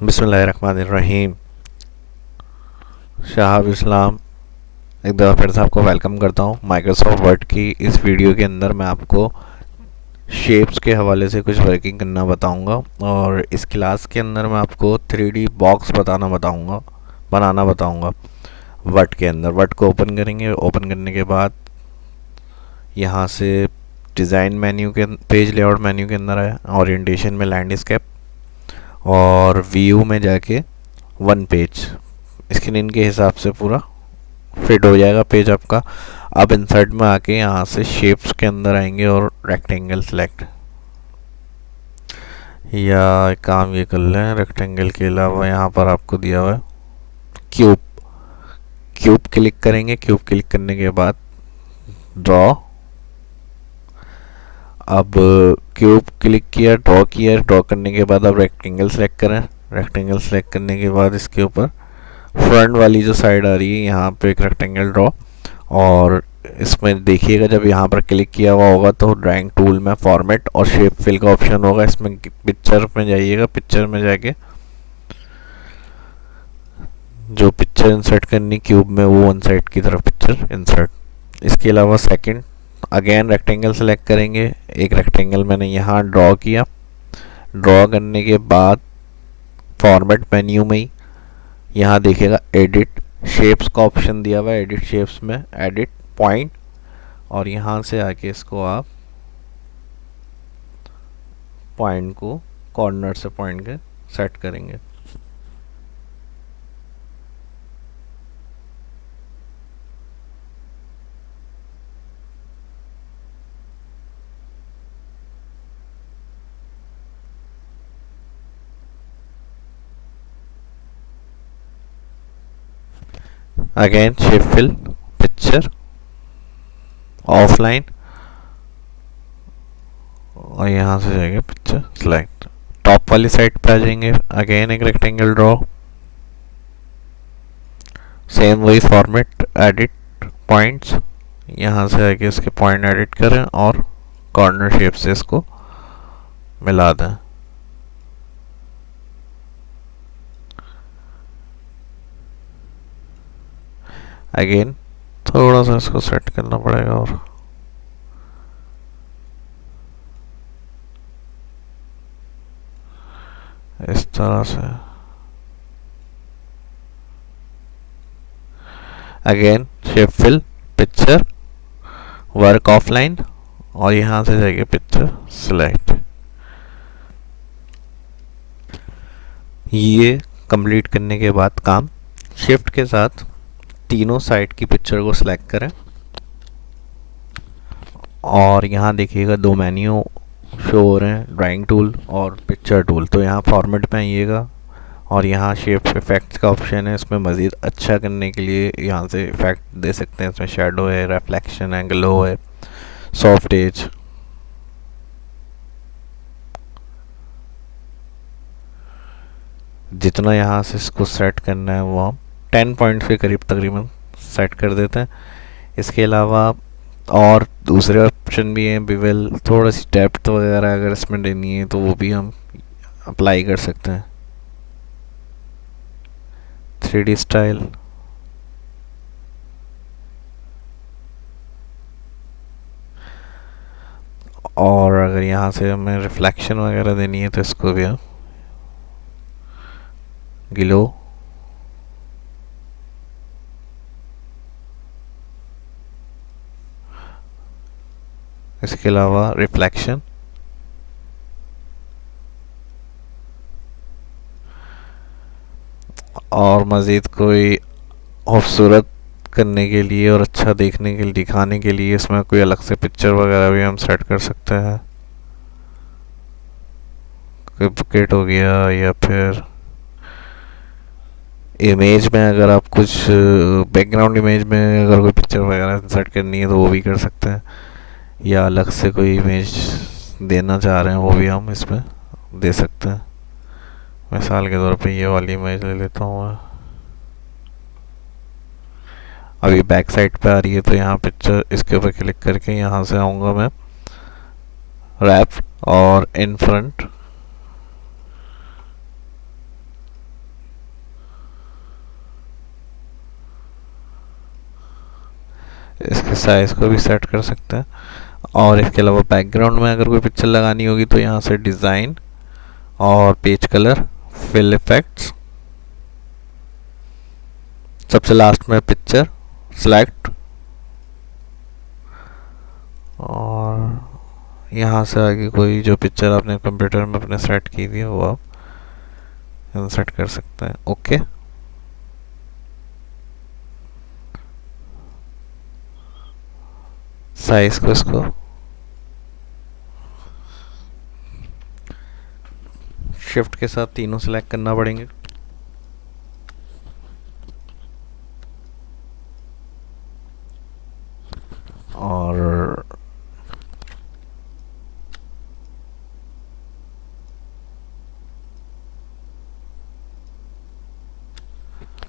बिस्मिल्लाहिर्रहमानिर्रहीम। शाहाब इस्लाम एक दफ़ा फिर से आपको वेलकम करता हूँ माइक्रोसॉफ्ट वर्ड की इस वीडियो के अंदर। मैं आपको शेप्स के हवाले से कुछ वर्किंग करना बताऊँगा और इस क्लास के अंदर मैं आपको 3D बॉक्स बनाना बताऊँगा। वर्ड के अंदर वर्ड को ओपन करेंगे। ओपन करने के बाद यहाँ से डिज़ाइन मेन्यू के पेज लेआउट मेन्यू के अंदर आया, ओरिएंटेशन में लैंडस्केप और व्यू में जाके वन पेज स्क्रीन के हिसाब से पूरा फिट हो जाएगा पेज आपका। अब इंसर्ट में आके यहाँ से शेप्स के अंदर आएंगे और रेक्टेंगल सेलेक्ट, या एक काम ये कर लें, रेक्टेंगल के अलावा यहाँ पर आपको दिया हुआ है क्यूब। क्यूब क्लिक करेंगे। क्यूब क्लिक करने के बाद ड्रॉ। अब क्यूब क्लिक किया, ड्रॉ किया। ड्रॉ करने के बाद अब रेक्टेंगल सेलेक्ट करें। रेक्टेंगल सेलेक्ट करने के बाद इसके ऊपर फ्रंट वाली जो साइड आ रही है यहाँ पे एक रेक्टेंगल ड्रॉ। और इसमें देखिएगा जब यहाँ पर क्लिक किया हुआ होगा तो ड्राइंग टूल में फॉर्मेट और शेप फिल का ऑप्शन होगा। इसमें पिक्चर में जाइएगा। पिक्चर में जाके जो पिक्चर इंसर्ट करनी क्यूब में वो वन साइड की तरफ पिक्चर इंसर्ट। इसके अलावा सेकंड अगेन रेक्टेंगल सेलेक्ट करेंगे। एक रेक्टेंगल मैंने यहाँ ड्रॉ किया। ड्रॉ करने के बाद फॉर्मेट मेन्यू में ही यहाँ देखिएगा एडिट शेप्स का ऑप्शन दिया हुआ है। एडिट शेप्स में एडिट पॉइंट, और यहाँ से आके इसको आप पॉइंट को कॉर्नर से पॉइंट के सेट करेंगे। Again shape fill picture offline, और यहाँ से जाएगा पिक्चर सिलेक्ट। टॉप वाली साइड पे आ जाएंगे। अगेन एक रेक्टेंगल ड्रॉ, सेम वही फॉर्मेट एडिट पॉइंट्स, यहाँ से आके इसके पॉइंट एडिट करें और कॉर्नर शेप से इसको मिला दें। अगेन थोड़ा सा इसको सेट करना पड़ेगा और इस तरह से। Again shape fill picture work offline, और यहाँ से जाएगी पिक्चर सिलेक्ट। ये कंप्लीट करने के बाद काम शिफ्ट के साथ तीनों साइड की पिक्चर को सिलेक्ट करें, और यहाँ देखिएगा दो मेन्यू शो हो रहे हैं, ड्राइंग टूल और पिक्चर टूल। तो यहाँ फॉर्मेट पे आइएगा और यहाँ शेप इफेक्ट्स का ऑप्शन है। इसमें मज़ीद अच्छा करने के लिए यहाँ से इफेक्ट दे सकते हैं। इसमें शेडो है, रिफ्लेक्शन है, ग्लो है, सॉफ्ट एज। जितना यहाँ से इसको सेट करना है वो हम 10 पॉइंट्स के करीब तकरीबन सेट कर देते हैं। इसके अलावा और दूसरे ऑप्शन भी हैं। बिवेल थोड़ा सी डेप्थ वगैरह अगर इसमें देनी है तो वो भी हम अप्लाई कर सकते हैं। 3D स्टाइल, और अगर यहाँ से हमें रिफ्लेक्शन वगैरह देनी है तो इसको भी हम ग्लो, इसके अलावा रिफ्लेक्शन, और मज़ीद कोई खूबसूरत करने के लिए और अच्छा देखने के लिए दिखाने के लिए इसमें कोई अलग से पिक्चर वगैरह भी हम सेट कर सकते हैं। कोई बुकेट हो गया, या फिर इमेज में अगर आप कुछ बैकग्राउंड इमेज में अगर कोई पिक्चर वगैरह इंसर्ट करनी है तो वो भी कर सकते हैं, या अलग से कोई इमेज देना चाह रहे हैं वो भी हम इसमें दे सकते हैं। मिसाल के तौर पे ये वाली इमेज ले लेता हूँ मैं। अभी बैक साइड पे आ रही है तो यहाँ पिक्चर इसके ऊपर क्लिक करके यहाँ से आऊँगा मैं रैप और इन फ्रंट, इसके साइज़ को भी सेट कर सकते हैं। और इसके अलावा बैकग्राउंड में अगर कोई पिक्चर लगानी होगी तो यहाँ से डिज़ाइन और पेज कलर, फिल इफेक्ट्स, सबसे लास्ट में पिक्चर सेलेक्ट, और यहाँ से आगे कोई जो पिक्चर आपने कंप्यूटर में अपने सेट की थी वो आप इंसर्ट कर सकते हैं। ओके, साइज को इसको शिफ्ट के साथ तीनों सेलेक्ट करना पड़ेंगे। और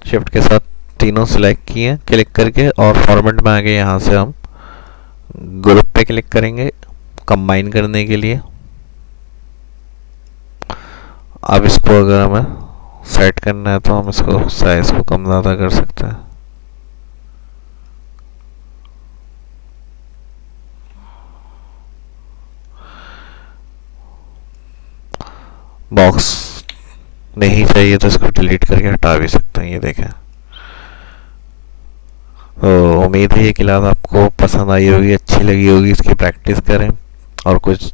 शिफ्ट के साथ तीनों सिलेक्ट किए क्लिक करके, और फॉर्मेट में आके यहाँ से हम ग्रुप पे क्लिक करेंगे कंबाइन करने के लिए। अब इसको अगर हमें सेट करना है तो हम इसको साइज को कम ज़्यादा कर सकते हैं। बॉक्स नहीं चाहिए तो इसको डिलीट करके हटा भी सकते हैं, ये देखें। तो उम्मीद है ये क्लास आपको पसंद आई होगी, अच्छी लगी होगी। इसकी प्रैक्टिस करें, और कुछ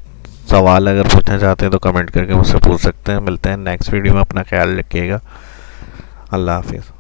सवाल अगर पूछना चाहते हैं तो कमेंट करके मुझसे पूछ सकते हैं। मिलते हैं नेक्स्ट वीडियो में, अपना ख्याल रखिएगा। अल्लाह हाफिज़।